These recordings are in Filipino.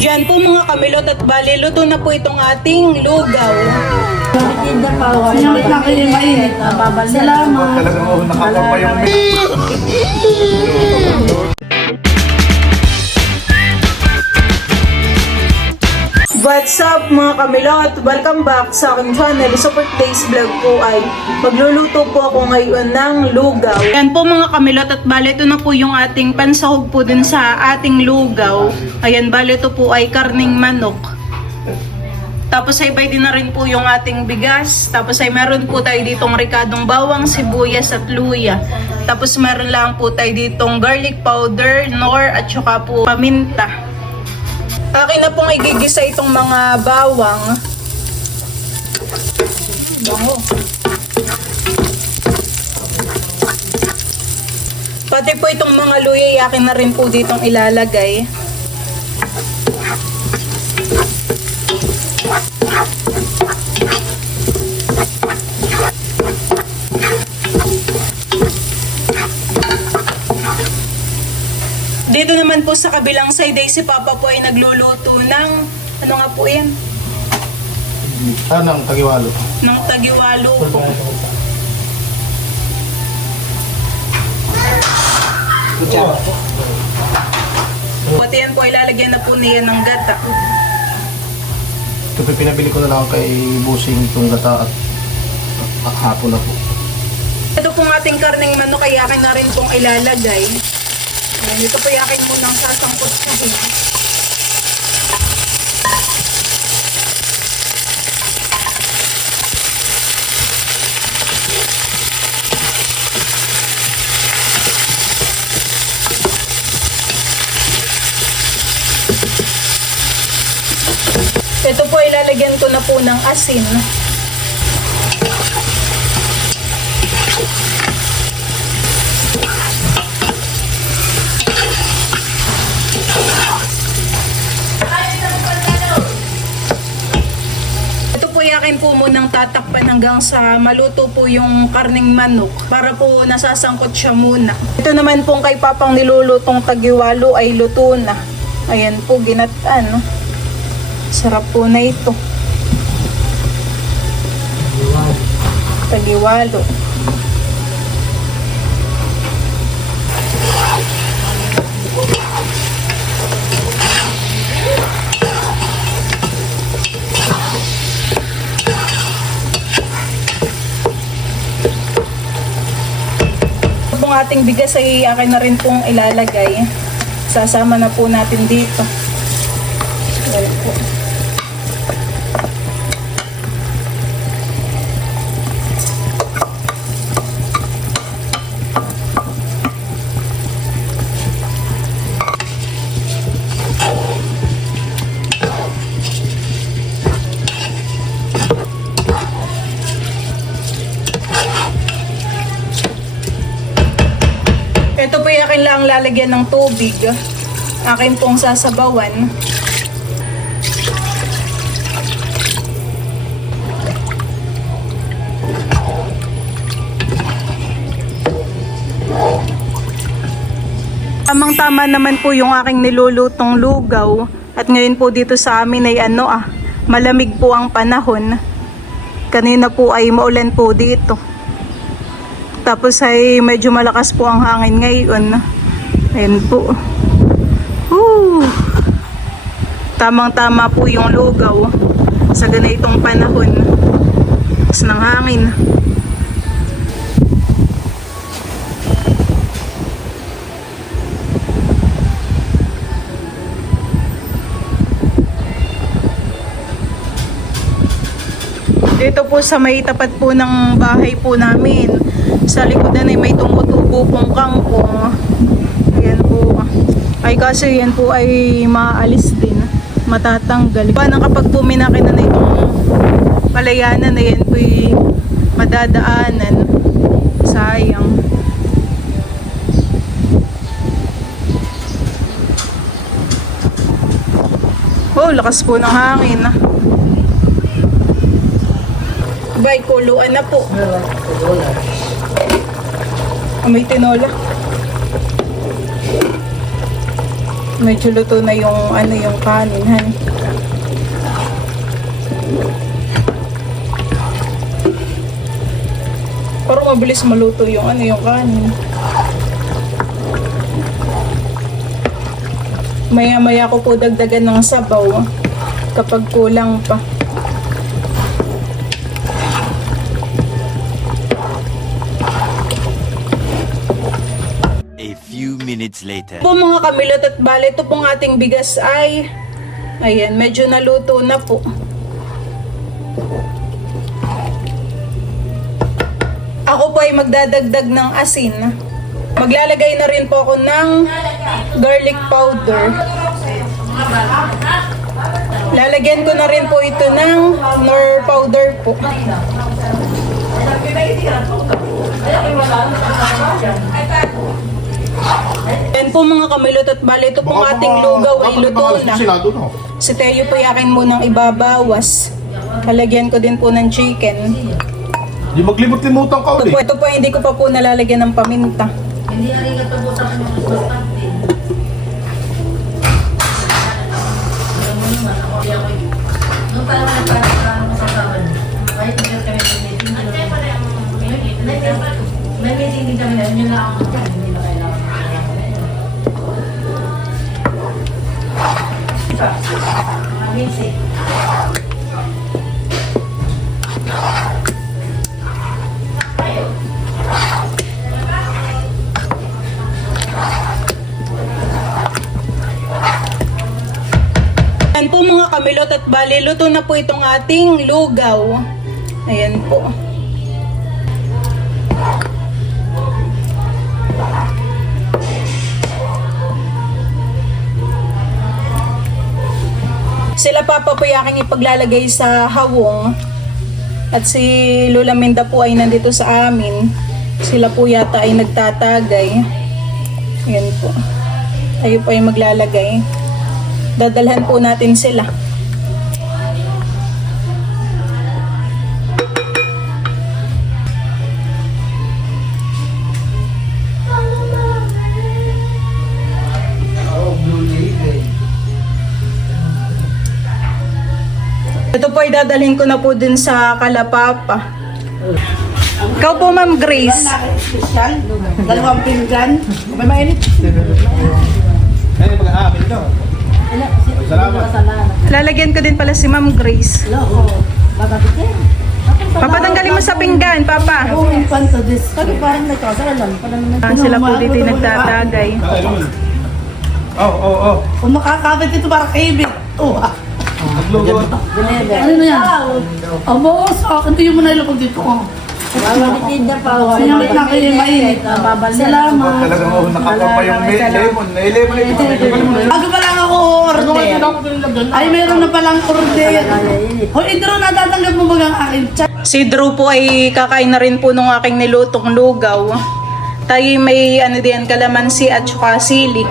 Diyan po mga kamilot at bali, luto na po itong ating lugaw. Sinangit lang kayo mainit. Salamat. Talagang ako nakakapa yung What's up mga kamilot? Welcome back sa aking channel. So for today's vlog po ay magluluto po ako ngayon ng lugaw. Yan po mga kamilot at bali ito na po yung ating pansahog po din sa ating lugaw. Ayan, bali ito po ay karning manok. Tapos ay bay din na rin po yung ating bigas. Tapos ay meron po tayo ditong ricadong bawang, sibuyas at luya. Tapos meron lang po tayo ditong garlic powder, nor at saka po paminta. Akin na pong igigisa itong mga bawang. Bango. Pati po itong mga luya, akin na rin po ditong ilalagay. Dito naman po sa kabilang side ay si Papa po ay nagluluto ng, ano nga po yan? ng tagiwalo. Ng tagiwalo po. Pati yan po ay lalagyan na po niya ng gata. Ito po pinabili ko na lang kay Busing itong gata at hapon na po. Ito pong ating karning manok ay akin na rin pong ilalagay. Ayan, ito po yakin munang sasangkot sa hina. Ito po ilalagyan ko na po ng asin. Yakin po munang tatakpan hanggang sa maluto po yung karning manok para po nasasangkot siya muna. Ito naman pong kay Papang nilulutong tagiwalo ay luto na. Ayan po, ginataan. Sarap po na ito. Tagiwalo. Ating bigas ay akin na rin pong ilalagay. Sasama na po natin dito. Ayan po. Ito po yung akin lang lalagyan ng tubig. Akin pong sasabawan. Tamang-tama naman po yung aking nilulutong lugaw. At ngayon po dito sa amin ay malamig po ang panahon. Kanina po ay maulan po dito. Tapos ay medyo malakas po ang hangin ngayon. Ayan po. Woo! Tamang-tama po yung lugaw sa ganitong panahon. Tapos ng hangin. Dito po sa may tapat po ng bahay po namin, sa likodan ay may tumutubo pong kangkong. Ayan po. Ay kaso yan po ay maalis din. Matatanggal. Paano kapag po minakinan na itong palayanan na yan po ay madadaanan. Sayang. Oh, lakas po ng hangin. Bay, kuluan na po. May tinola. Medyo luto na yung yung kanin, han. Parang mabilis maluto yung yung kanin. Maya-maya ko po dagdagan ng sabaw kapag kulang pa. A few minutes later. Po mga kamilot at bale, ito pong ating bigas ay ayan, medyo naluto na po. Ako po ay magdadagdag ng asin. Maglalagay na rin po ako ng garlic powder. Lalagyan ko na rin po ito ng nor powder po. Yan po mga kamilot at bale, ito pong ating lugaw ay luto na. Si Teo po yakin mo nang ibabawas. Halagyan ko din po ng chicken. Di maglimot-limutan ka ulit. Ito po hindi ko pa po nalalagyan ng paminta. Hindi arigato po sa bastante. Nung parang nagpapakaroon ko sa tawad, kahit hindi kami meeting, may meeting din kami na yun lang ako hindi na kailangan. Meeting. Ayan po mga kamilot at bali, luto na po itong ating lugaw. Ayan po. Sila papa po yaking ipaglalagay sa hawong. At si Lola Minda po ay nandito sa amin. Sila po yata ay nagtatagay. Ayan po. Tayo po ay maglalagay. Dadalhan po natin sila. Ito po ay dadalhin ko na po din sa Kalapapa. Ikaw po, Ma'am Grace. Special, dalawang pinggan. May mainit. Ay, mag-aamin ka. Salamat. Lalagyan ko din pala si Ma'am Grace. Loko. Bababitin. Papa, tanggalin mo sa pinggan, Papa. Oh, in front of this. Kasi parang nagkasalan. Sila po dito yung nagtatagay. Oh. Kung makakabit ito para kaibig. Oh, Nagluto. ano na yan? Abo, sa akin ito yung manilapag dito ko. Tinda pa ako. Sinamit na kayo yung mainit. Salamat. Talagang nakapa pa yung lemon. Lemon ito. Bago pa lang ako order. Ay, meron na palang order. Hoy, Idro, natatanggap mo bagang akin chat? Si Drew po ay kakain na rin po nung aking nilutong lugaw. Tayo may din, kalamansi at saka sili.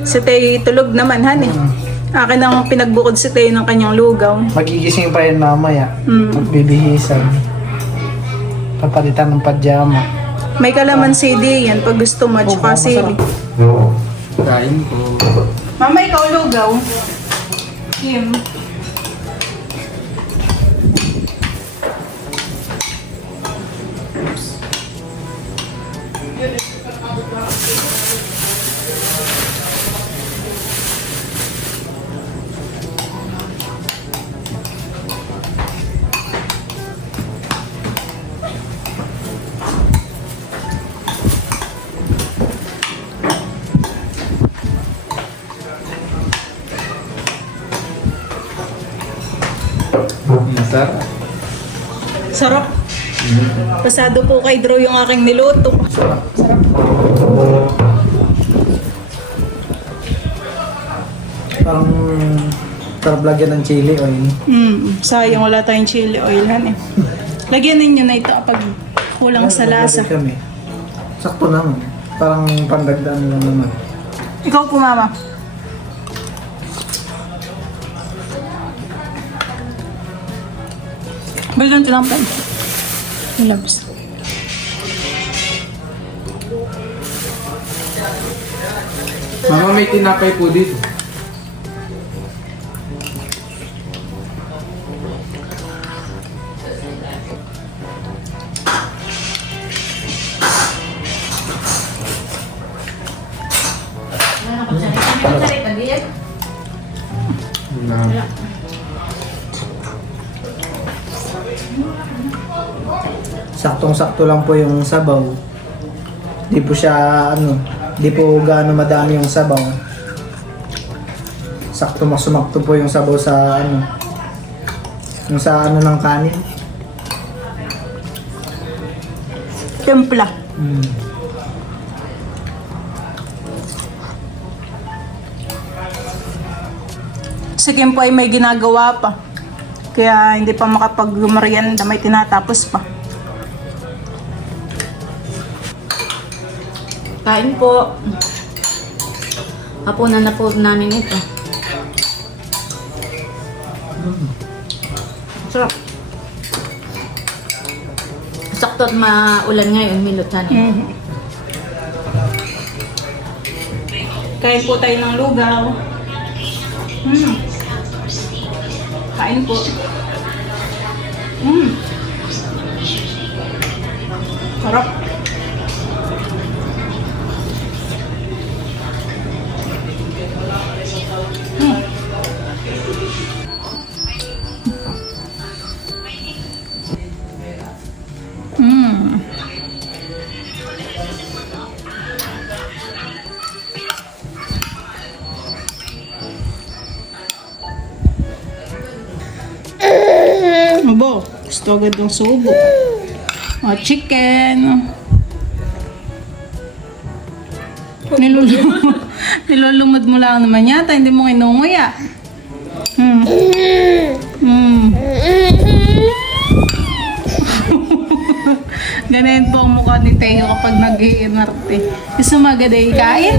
Si Teo tulog naman, han eh. Akin ang pinagbukod si Teo ng kanyang lugaw. Magigising pa yan mamaya. Mm. Magbibihisan. Papalitan ng pajama. May kalamansi din yan pag gusto mo, at saka sili. Kain ko. Mama, ikaw lugaw. Kim. Masarap. Sarap. Pasado po kay Drew yung aking niluto. Parang sarap lagyan ng chili oil. Sayang wala tayong chili oil, han eh. Lagyan ninyo na ito kapag kulang sa lasa. Maglagay kami. Sakto naman. Parang pandagdan lang naman. Ikaw po, Mama. Balikan ko lang pa. Loves. Mama, may tinapay po dito. Na. Saktong-sakto lang po yung sabaw. Di po siya, di po gaano madami yung sabaw. Sakto masumakto po yung sabaw sa, yung sa ng kanin. Timpla. Si Kim po ay may ginagawa pa. Kaya hindi pa makapag-merienda, may tinatapos pa. Kain po. Hapunan na po namin ito. Sarap. Sakto at maulan ngayon, milot sana. Kain po tayo ng lugaw. Kain po. Sarap. Abo, gusto agad ng subo. Chicken. Nilulumad mo lang naman yata, hindi mo kinunguya. Ganyan po ang mukha ni Teo kapag nag-iinarte. Gusto magaday kain?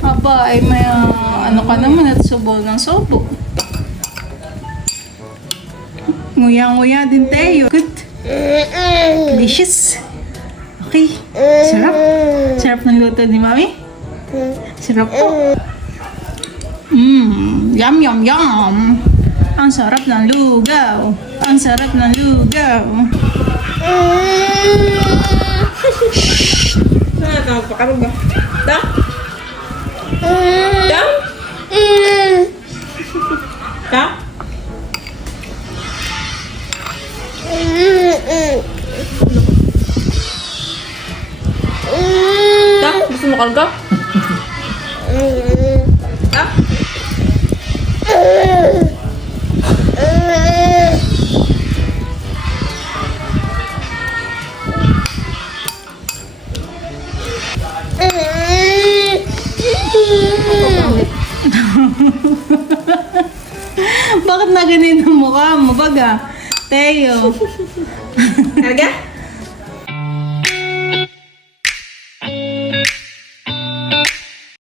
Aba, ay may ano ka naman at subo ng subo. Nguya-nguya din Teo. Good. Delicious. Okay. Sarap. Sarap ng luto ni Mami. Sarap po. Yum, yum, yum. Ang sarap ng lugaw. Ang sarap ng lugaw. Saan natin magpakaruga? Da? Da? Da? Da? Gusto mo kalga? Da? Bakit na ganun ang mukha mo, baga? Teo. Karga?